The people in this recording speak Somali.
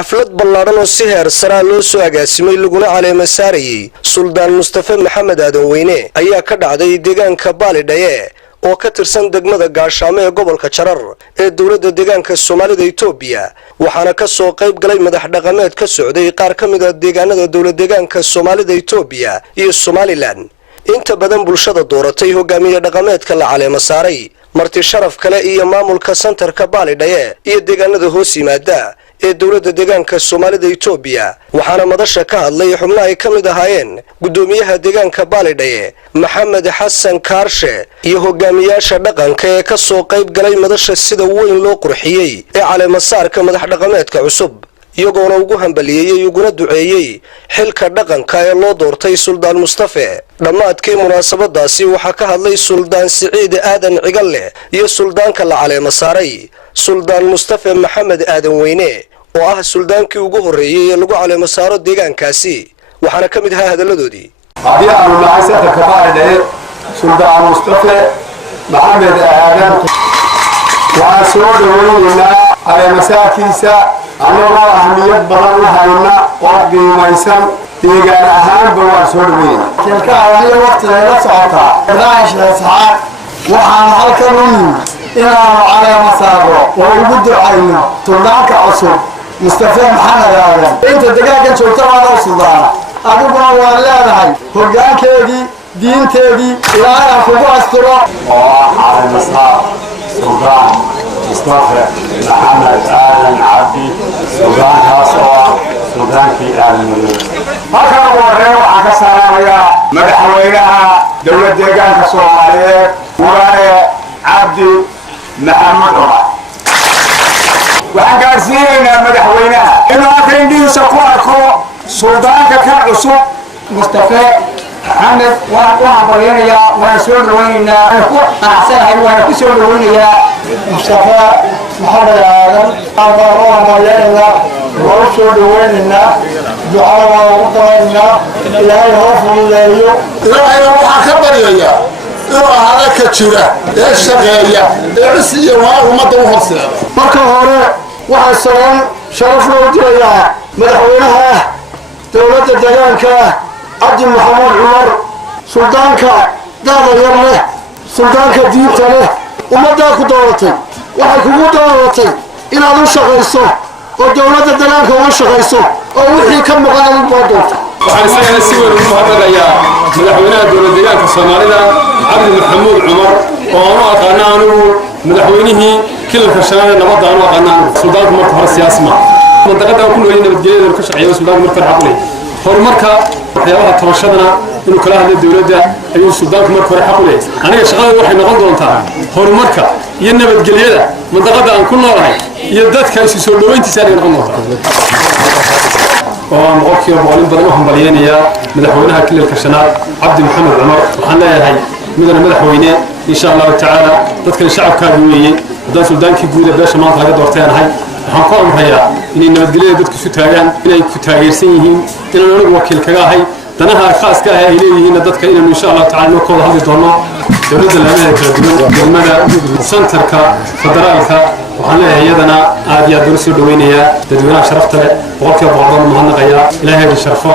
xaflad ballaaran oo si heer sare loo soo agaasimay laguna caleema saarayay Suldaan Mustafa Maxamed Aadan Weyne ayaa ka dhacday deegaanka Baalidhaye oo ka tirsan degmada Gaashaamo ee gobolka Jarar ee dawladda deegaanka Soomaalida Itoobiya waxaana ka soo qayb galay madax dhaqameed ka socday qaar ka mid ah deegaanada dawladda deegaanka Soomaalida Itoobiya iyo Somaliland inta badan bulshada dooratay hogaamiye dhaqameedka la caleema saaray marti sharaf kale iyo maamulka santarka Baalidhaye iyo deegaanada hoos yimaada ee dawladda deegaanka Soomaalida Itoobiya waxaana madasha ka hadlay xubnaha ay kamid ahaayeen gudoomiyaha deegaanka Baalidhaye Maxamed Xasan Kaarshe iyo hogaamiyaasha dhaqanka ee ka soo qayb galay madasha sida weyn loo qurxiyay ee caleema saarka madax dhaqameedka cusub iyagoona ugu hambaliyay uguna duceeyay xilka dhaqanka ee loo doortay Suldaan Mustafa dhamaadkii munaasabadaasi waxa ka hadlay Suldaan Siciid Aadan Cigalle iyo suldaanka la caleema saaray Suldaan Mustafa Maxamed Aadan Weyne oo ah suldaankii ugu horeeyay ee lagu caleema saaro deegaankaasi waxaana kamid ahaa hadaladoodii hadii aanu nahay santarka Baalidhaye Suldaan Mustafa Maxamed Aadan waa soo dhaweynaa caleema saarkiisa anagoo ahmiyad badan lahayna oo qiimaysan deegaan ahaanba waan soo dhaweynaa shirka adiga waqtiga la socota barnaamijka saxaad waxaan halkan u nimid inaanu caleema saaro oo ugu ducayno suldaanka cusub Mustafa Maxamed Aadan inta deegaanka joogta waa suldaana adiguna waan leedahay hoggaankeedii diinteedii ilaahay kugu asturo oo caleema saar Suldaan Mustafa Maxamed Aadan Cabdi suldaankaas oo suldaankii Aadan Weyne halkan waxaan ka salaamayaa madaxweynaha dawladda deegaanka Soomaaliyeed Mudane Cabdi Maxamed Cumar waxaan gaarsiinaynaa madaxweynaha inuu aqoontiisa ku arko suldaanka ka cusub Mustafa Maxamed waan baryayaa waan soo dhaweynaynaa ku qanacsanahay waan ku soo dhaweynayaa Mustafa Maxamed Aadan waan baryayaa waan soo dhaweynaynaa ducada waan u doonaynaa ilaahay ha fududeeyo ilaahay waxaan ka baryayaa inuu ahaada ka jira ee shaqeeya ee si waa ummadda u horseeda marka hore waxaan sharaf loo dirayaa madaxweynaha dawladda deegaanka Cabdi Maxamed Cumar suldaanka daadayar leh suldaanka diinta leh ummadda ku dooratay waxay kugu dooratay inaad u shaqayso oo dawladda deegaanka u shaqayso oo wixii ka maqan u doonto waxaan isagana si weyn ugu hadlayaa madaxweynaha dawladda deegaanka Soomaalida Cabdi Maxamed Cumar oo aan u aqaan anigu madaxweynihii kilalka shanaad nabadda aan u aqaan suldaanku marka hore siyaasi ma mandaqada ku noolay nabadgelyada ka shaqeeyo suldaanku marka xaqleh horumarka waxyaabaha tabashadana inuu kala hadlo dawladda ayuu suldaanku marka hore xaqleh aniga shaqada waxay noqon doontaa horumarka iyo nabadgelyada mandaqada aan ku noolahay iyo dadka isu soo dhaweyntiisa ay noqon doontaa oo qofkii boqolin badan u hambalyeynaya madaxweynaha kilalka shanaad Cabdi Maxamed Cumar waxaan leeyahay midna madaxweyne insha Allah taala dadka shacabka weeyay dad suldaankii guud ee beesha maanta laga doorteenahay waxaan ku amrayaa inay nabadgelyada dadku isu taagaan inay ku taageersan yihiin inaan anigu wakiil kaga ahay danaha khaaska ah ay leeyihiin dadka inaan insha Allah taala noo kooda hadli doono dawladda laamaha kala duwan degmada santarka federaalka waxaan leeyahay iyadana aad iyo aad u soo dhaweynayaa dadweynaha sharafta leh boqolkiiba boqol mahadnaqaya ilaahay sharfo